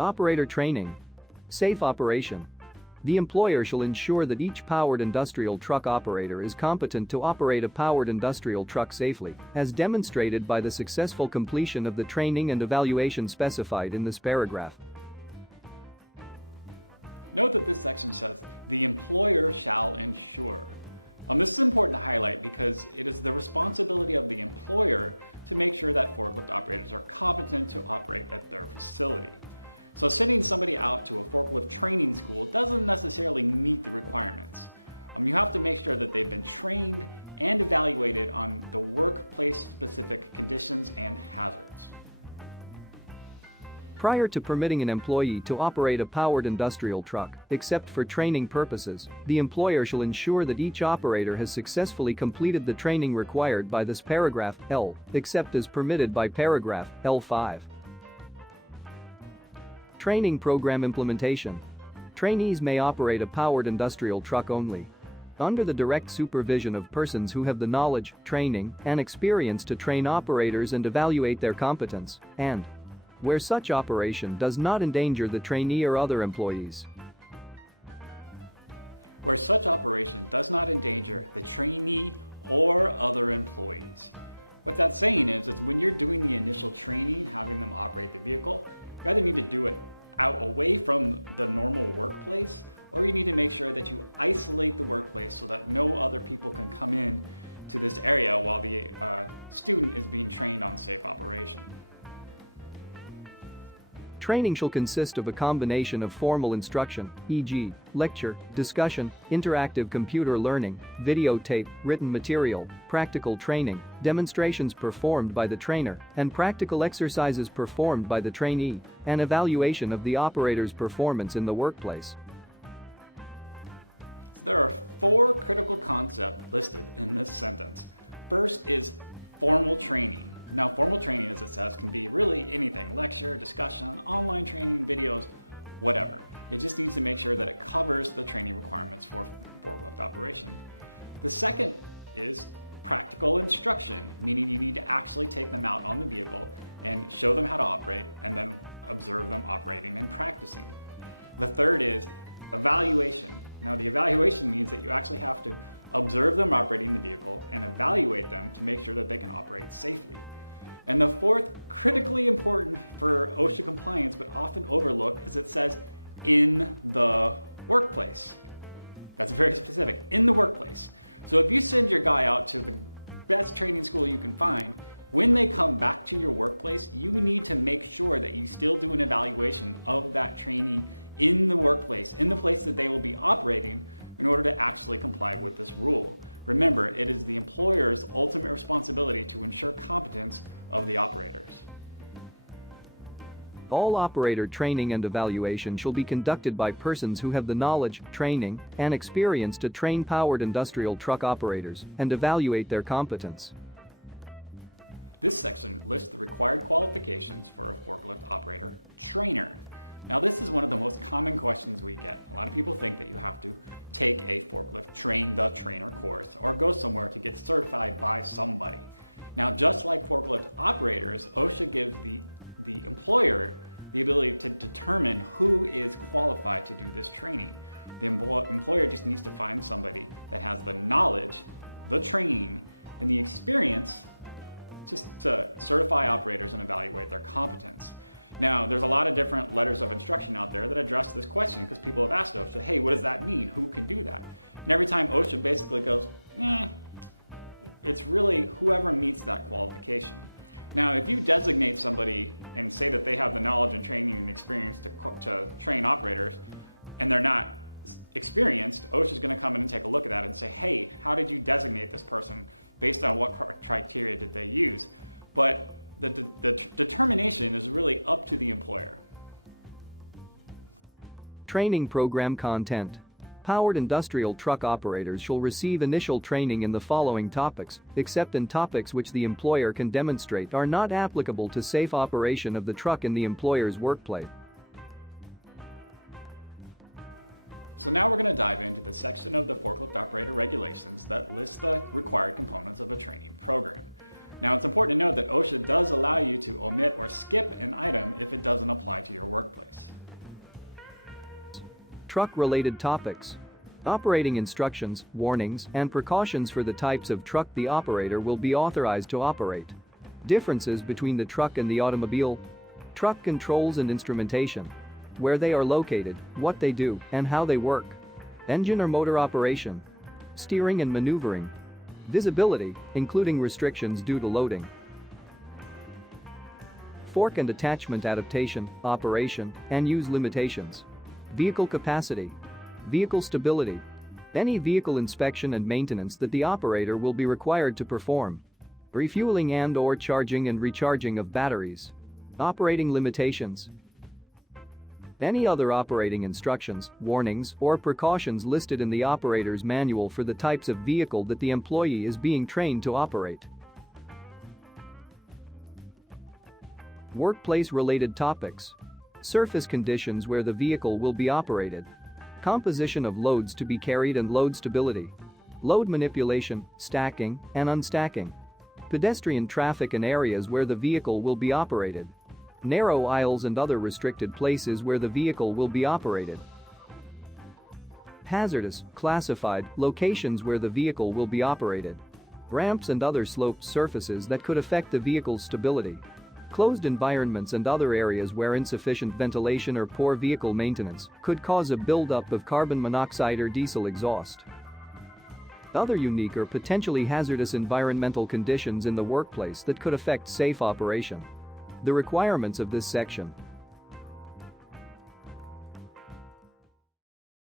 Operator training. Safe operation. The employer shall ensure that each powered industrial truck operator is competent to operate a powered industrial truck safely, as demonstrated by the successful completion of the training and evaluation specified in this paragraph. Prior to permitting an employee to operate a powered industrial truck, except for training purposes, the employer shall ensure that each operator has successfully completed the training required by this paragraph L, except as permitted by paragraph L5. Training program implementation. Trainees may operate a powered industrial truck only under the direct supervision of persons who have the knowledge, training, and experience to train operators and evaluate their competence, and where such operation does not endanger the trainee or other employees. Training shall consist of a combination of formal instruction, e.g., lecture, discussion, interactive computer learning, videotape, written material, practical training, demonstrations performed by the trainer, and practical exercises performed by the trainee, and evaluation of the operator's performance in the workplace. All operator training and evaluation shall be conducted by persons who have the knowledge, training, and experience to train powered industrial truck operators and evaluate their competence. Training program content. Powered industrial truck operators shall receive initial training in the following topics, except in topics which the employer can demonstrate are not applicable to safe operation of the truck in the employer's workplace. Truck-related topics. Operating instructions, warnings, and precautions for the types of truck the operator will be authorized to operate. Differences between the truck and the automobile. Truck controls and instrumentation. Where they are located, what they do, and how they work. Engine or motor operation. Steering and maneuvering. Visibility, including restrictions due to loading. Fork and attachment adaptation, operation, and use limitations. Vehicle capacity. Vehicle stability. Any vehicle inspection and maintenance that the operator will be required to perform. Refueling and/or charging and recharging of batteries. Operating limitations. Any other operating instructions, warnings, or precautions listed in the operator's manual for the types of vehicle that the employee is being trained to operate. Workplace-related topics. Surface conditions where the vehicle will be operated. Composition of loads to be carried and load stability. Load manipulation, stacking, and unstacking. Pedestrian traffic in areas where the vehicle will be operated. Narrow aisles and other restricted places where the vehicle will be operated. Hazardous, classified, locations where the vehicle will be operated. Ramps and other sloped surfaces that could affect the vehicle's stability. Closed environments and other areas where insufficient ventilation or poor vehicle maintenance could cause a buildup of carbon monoxide or diesel exhaust. Other unique or potentially hazardous environmental conditions in the workplace that could affect safe operation. The requirements of this section